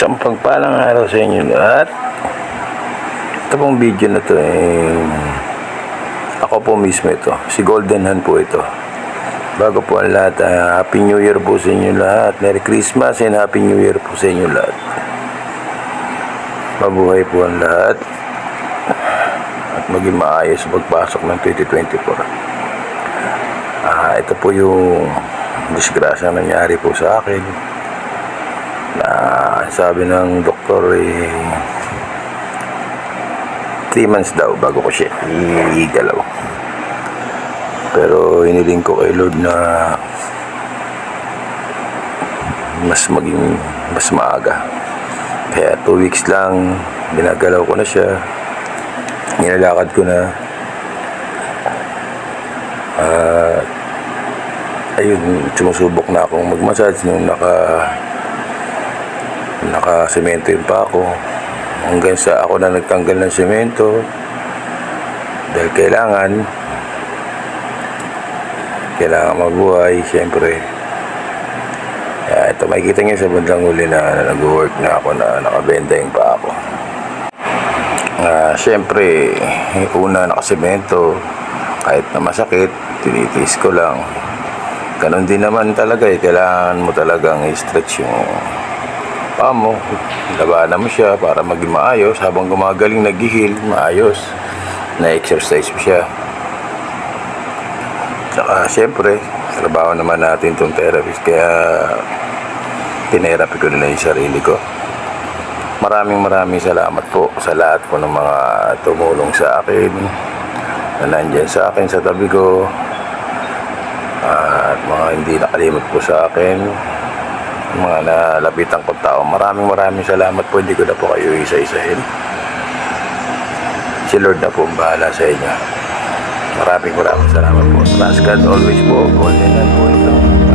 Isang pagpalang araw sa inyo lahat. Ito pong video na to eh, ako po mismo ito. Si Golden Han po ito. Bago po ang lahat, ah, Happy New Year po sa inyo lahat. Merry Christmas and Happy New Year po sa inyo lahat. Mabuhay po ang lahat. At maging maayos pagpasok ng 2024. Ah, ito po yung disgrasya na nangyari po sa akin na sabi ng doktor eh 3 months daw bago ko siya igalaw. Pero hiniling ko kay Lord na mas maging mas maaga. Kaya 2 weeks lang ginagalaw ko na siya. Nilalakad ko na. At ayun sumusubok na akong magmassage nung naka naka-semento yung pa ako hanggang sa ako na nagtanggal ng semento dahil kailangan kailangan mabuhay syempre kaya ito makikita niyo sa bandang huli na, na nag-work na ako na nakabenta yung pa ako Ah, syempre una nakasemento kahit na masakit tinitiis ko lang. Ganon din naman talaga eh. Kailangan mo talagang i-stretch yung paa mo. Labanan mo siya para maging maayos. Habang gumagaling, nag-heal, maayos. Na-exercise mo siya. Tsaka, syempre, trabaho naman natin itong therapist. Kaya, tinerapi ko nila yung sarili ko. Maraming maraming salamat po sa lahat po ng mga tumulong sa akin na nandyan sa akin sa tabi ko at mga hindi nakalimot po sa akin mga nalapitan ko tao. Maraming maraming salamat po. Hindi ko na po kayo isa-isahin. Si Lord na po ang bahala sa inyo. Maraming maraming salamat po. Trust God always po. Golden and po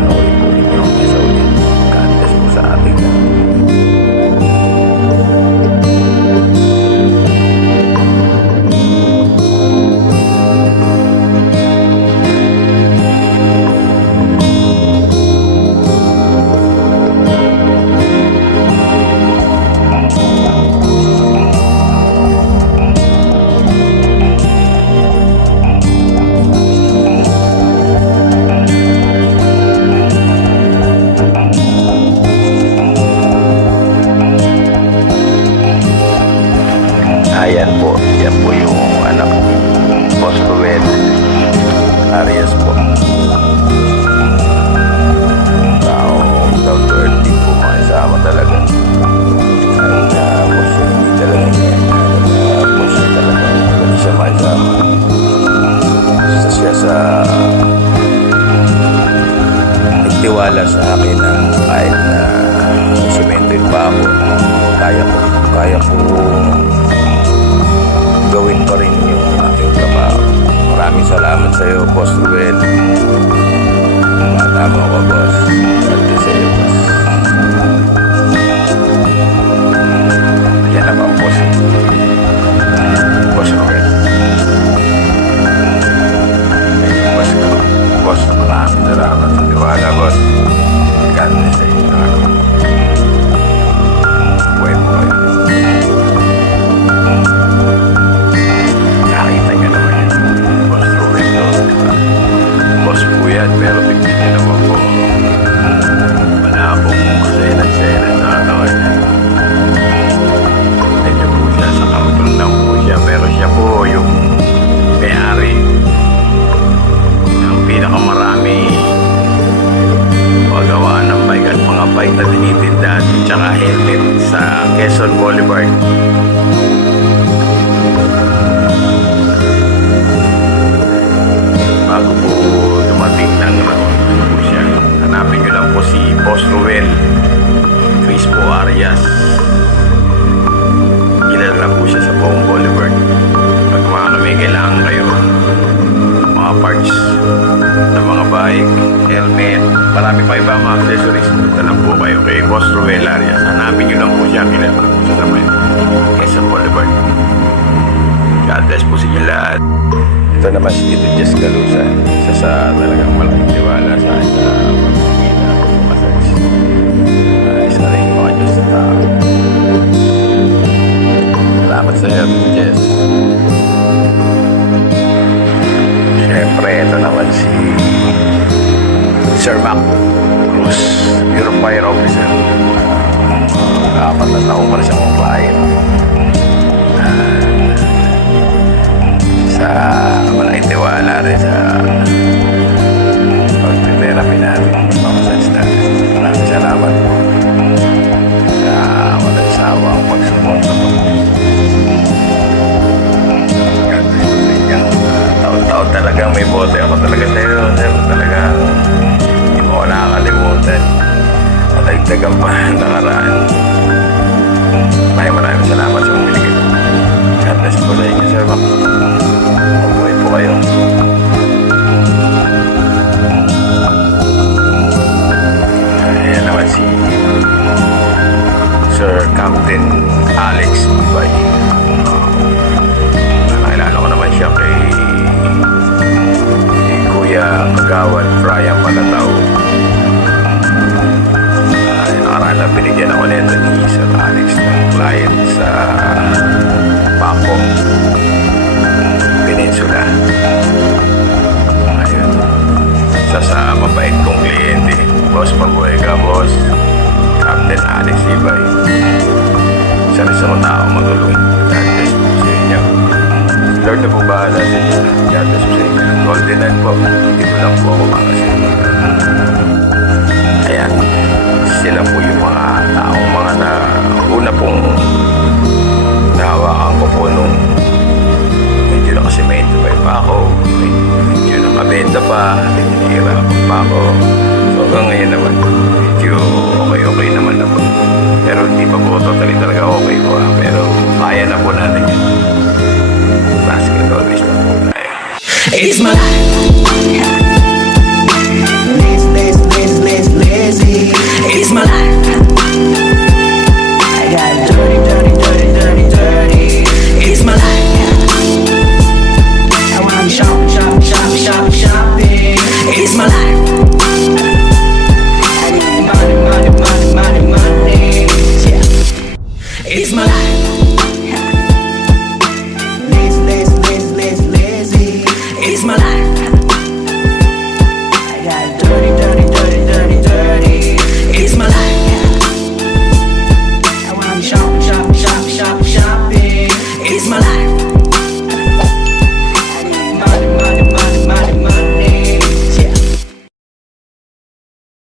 kaya ko, kaya ko Quezon Marami pa ibang mga accessories. Punta lang po kayo kay Boss Ruel Arias. Hanapin nyo lang po siya. Kilala po siya sa mga Quezon Boulevard. God bless po sa lahat. Ito naman si Tito Jess Galusa. Isa sa talagang malaking tiwala sa akin sa pagpapakita ng massage. Uh, isa rin mga Diyos na tao. Salamat sa iyo, Tito Jess. Taon-taon talagang may bote ako talaga sa iyo. Sir, talagang hindi mo ko nakakalimutan. Matagdagan pa nakaraan. Maraming maraming salamat sa mga binigay. God bless po sa inyo, Sir. Mabuhay po kayo. Kuya Kagawad Brian Palatao. Uh, nakaraan lang binigyan ako nito ni Sir Alex ng client sa Paco Peninsula. Ayun. Isa sa mabait kong kliyente. Boss, mabuhay ka, boss. Captain Alex Ibay. Isa rin sa mga tao magulong. God bless po sa inyo. Lord na po bahala sa inyo. God po sa inyo. Golden Land po. Dito lang po ako para sa inyo. Ayan. Sila po yung mga taong mga na una pong nahawakan ko po nung medyo nakasimento pa ako. Medyo nakabenta pa. Nahihirapan pa ako. So hanggang ngayon naman, medyo okay-okay naman na po. Pero hindi pa po totally talaga okay po. ah. Pero kaya na po natin yun. Basket always na po tayo. It's my life.